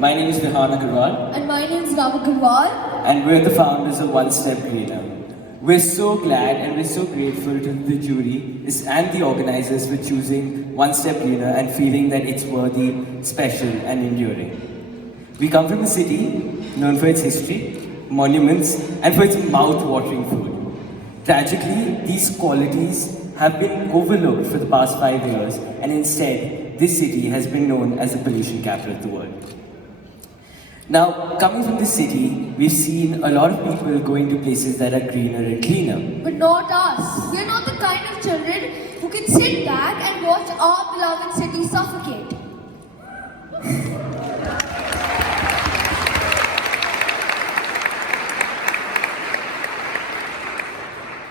My name is Vihan Agarwal. And my name is Ram Agarwal. And we're the founders of One Step Greener. We're so glad and we're so grateful to the jury and the organizers for choosing One Step Greener and feeling that it's worthy, special and enduring. We come from a city known for its history, monuments and for its mouth-watering food. Tragically, these qualities have been overlooked for the past 5 years, and instead, this city has been known as the pollution capital of the world. Now, coming from this city, we've seen a lot of people going to places that are greener and cleaner. But not us. We're not the kind of children who can sit back and watch our beloved city suffocate.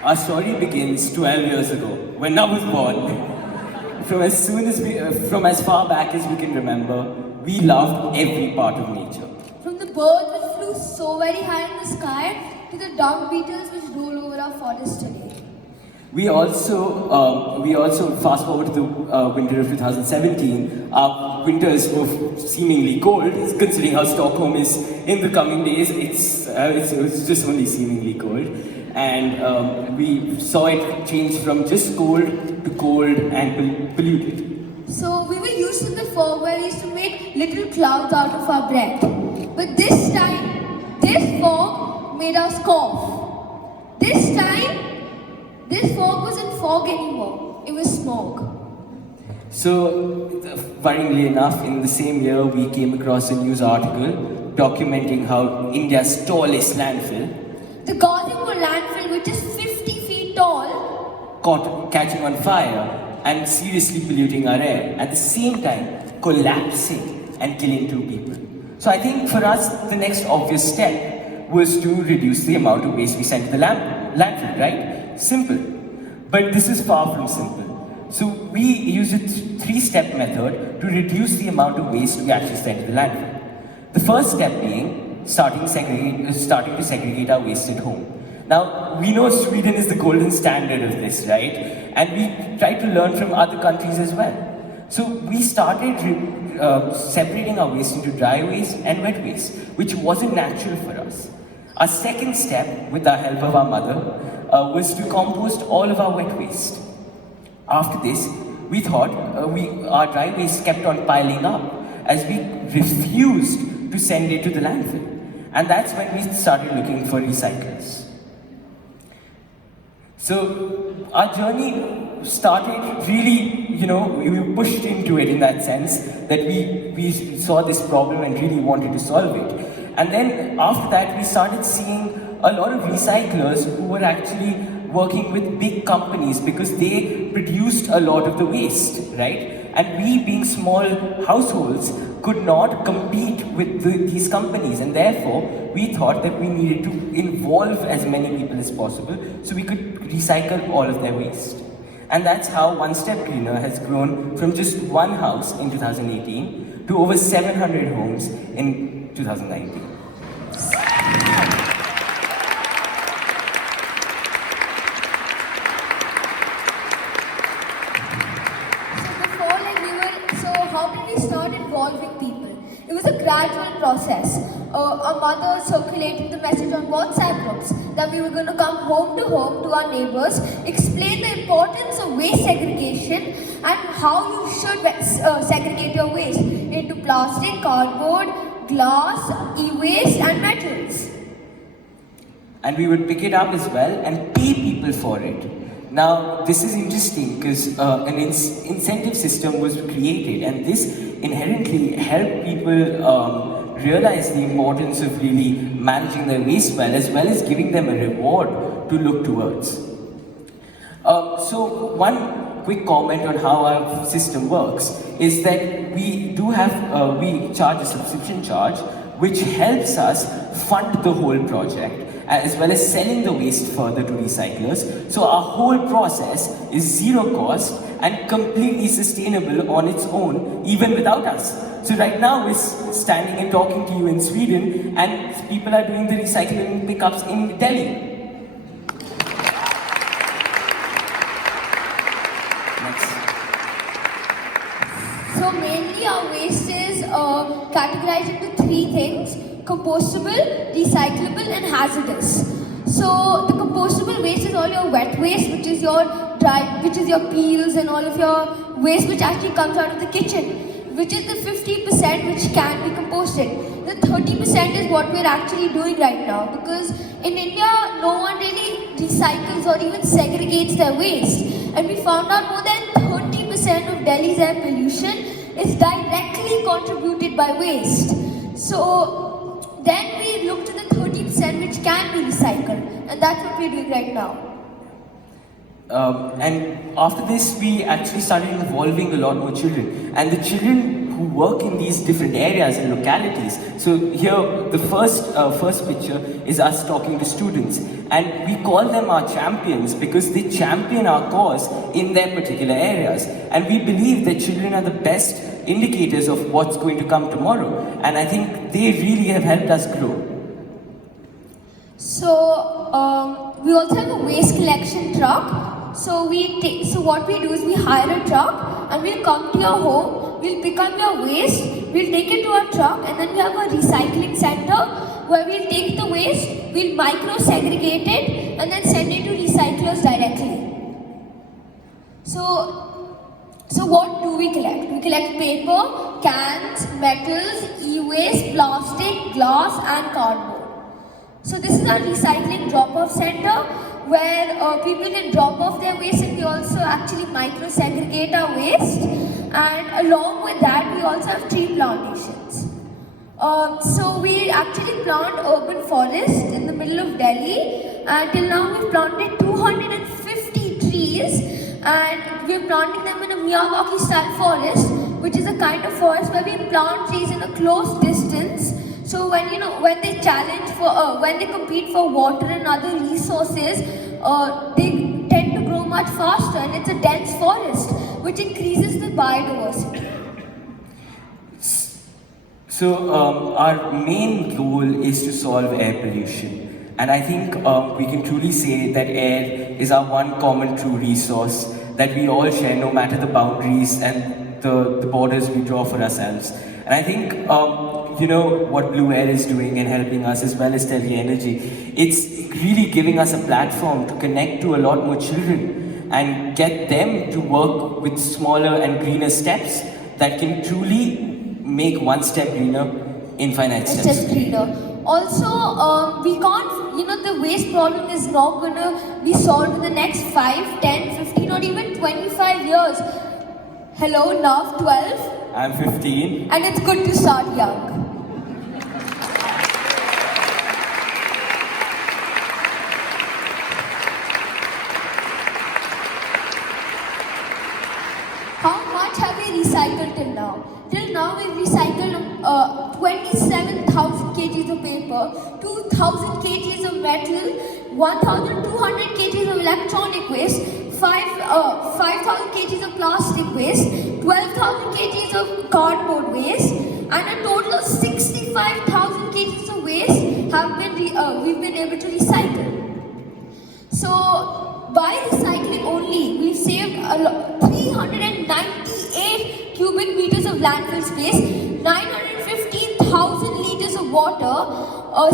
Our story begins 12 years ago, when I was born. From as far back as we can remember, we loved every part of nature. From the birds which flew so very high in the sky to the dung beetles which roll over our forests today. We also fast forward to the winter of 2017. Our winters were seemingly cold, considering how Stockholm is in the coming days. It's just only seemingly cold, and we saw it change from just cold to cold and polluted. So we were used to the fog where we used to make little clouds out of our breath. But this time, this fog made us cough. This time, this fog wasn't fog anymore, it was smog. So, worryingly enough, in the same year, we came across a news article documenting how India's tallest landfill, the Gazipur landfill, which is 50 feet tall, catching on fire and seriously polluting our air, at the same time collapsing and killing 2 people. So I think for us, the next obvious step was to reduce the amount of waste we sent to the landfill, right? Simple. But this is far from simple. So we used a 3-step method to reduce the amount of waste we actually sent to the landfill. The first step being starting to segregate our waste at home. Now, we know Sweden is the golden standard of this, right? And we try to learn from other countries as well. So we started separating our waste into dry waste and wet waste, which wasn't natural for us. Our second step, with the help of our mother, was to compost all of our wet waste. After this, we thought our dry waste kept on piling up as we refused to send it to the landfill. And that's when we started looking for recyclers. So our journey started really, we pushed into it in that sense that we saw this problem and really wanted to solve it. And then after that, we started seeing a lot of recyclers who were actually working with big companies because they produced a lot of the waste, right? And we, being small households, could not compete with these companies, and therefore we thought that we needed to involve as many people as possible so we could recycle all of their waste. And that's how One Step Greener has grown from just 1 house in 2018 to over 700 homes in 2019. How did we start involving people? It was a gradual process. Our mother circulated the message on WhatsApp groups that we were going to come home to our neighbors, explain the importance of waste segregation and how you should segregate your waste into plastic, cardboard, glass, e-waste and metals. And we would pick it up as well and pay people for it. Now, this is interesting because an incentive system was created, and this inherently helped people realize the importance of really managing their waste well as giving them a reward to look towards. So one quick comment on how our system works is that we charge a subscription charge which helps us fund the whole project, as well as selling the waste further to recyclers. So our whole process is 0 cost and completely sustainable on its own, even without us. So right now we're standing and talking to you in Sweden, and people are doing the recycling pickups in Delhi. Next. So mainly our waste is categorized categorized into three things: compostable, recyclable, and hazardous. So the compostable waste is all your wet waste, which is your peels and all of your waste which actually comes out of the kitchen, which is the 50% which can be composted. The 30% is what we're actually doing right now, because in India no one really recycles or even segregates their waste, and we found out more than 30% of Delhi's air pollution is directly contributed by waste. So then we look to the 30% which can be recycled, and that's what we're doing right now. And after this, we actually started involving a lot more children. And the children who work in these different areas and localities. So here, the first picture is us talking to students. And we call them our champions because they champion our cause in their particular areas. And we believe that children are the best indicators of what's going to come tomorrow. And I think they really have helped us grow. So we also have a waste collection truck. So what we do is we hire a truck and we'll come to your home, we'll pick up your waste, we'll take it to our truck, and then we have a recycling center where we'll take the waste, we'll micro-segregate it, and then send it to recyclers directly. So what do we collect? We collect paper, cans, metals, e-waste, plastic, glass, and cardboard. So this is our recycling drop-off center where people can drop off their waste, and we also actually micro-segregate our waste. And along with that, we also have tree plantations. So we actually plant urban forests in the middle of Delhi, and till now we've planted 250 trees, and we're planting them in a Miyawaki-style forest, which is a kind of forest where we plant trees in a close distance. So when they when they compete for water and other resources, they tend to grow much faster, and it's a dense forest, which increases the biodiversity. So our main goal is to solve air pollution. And I think we can truly say that air is our one common true resource that we all share, no matter the boundaries and the borders we draw for ourselves. And I think what Blue Air is doing and helping us, as well as Delhi Energy, it's really giving us a platform to connect to a lot more children and get them to work with smaller and greener steps that can truly make one step greener, infinite steps greener. Also, we can't, the waste problem is not going to be solved in the next 5, 10, 15 or even 25 years. Hello, Nav, 12? I'm 15. And it's good to start young. How much have we recycled till now? Till now we've recycled 27,000 kgs of paper, 2,000 kgs of metal, 1,200 kgs of electronic waste, 5,000 kgs of plastic waste, 12,000 kgs of cardboard waste, and a total of 65,000 kgs of waste we've been able to recycle. So by recycling only, we've saved 398 cubic meters of landfill space, 915,000 liters of water,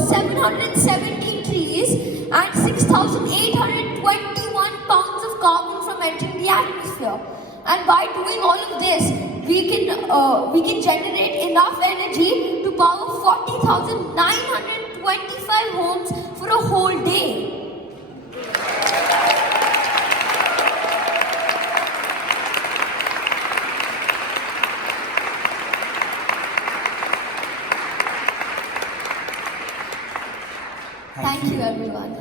717 trees, and 6,821 pounds of carbon from entering the atmosphere. And by doing all of this, we can generate enough energy to power 40,925 homes for a whole day. Thank you, everyone.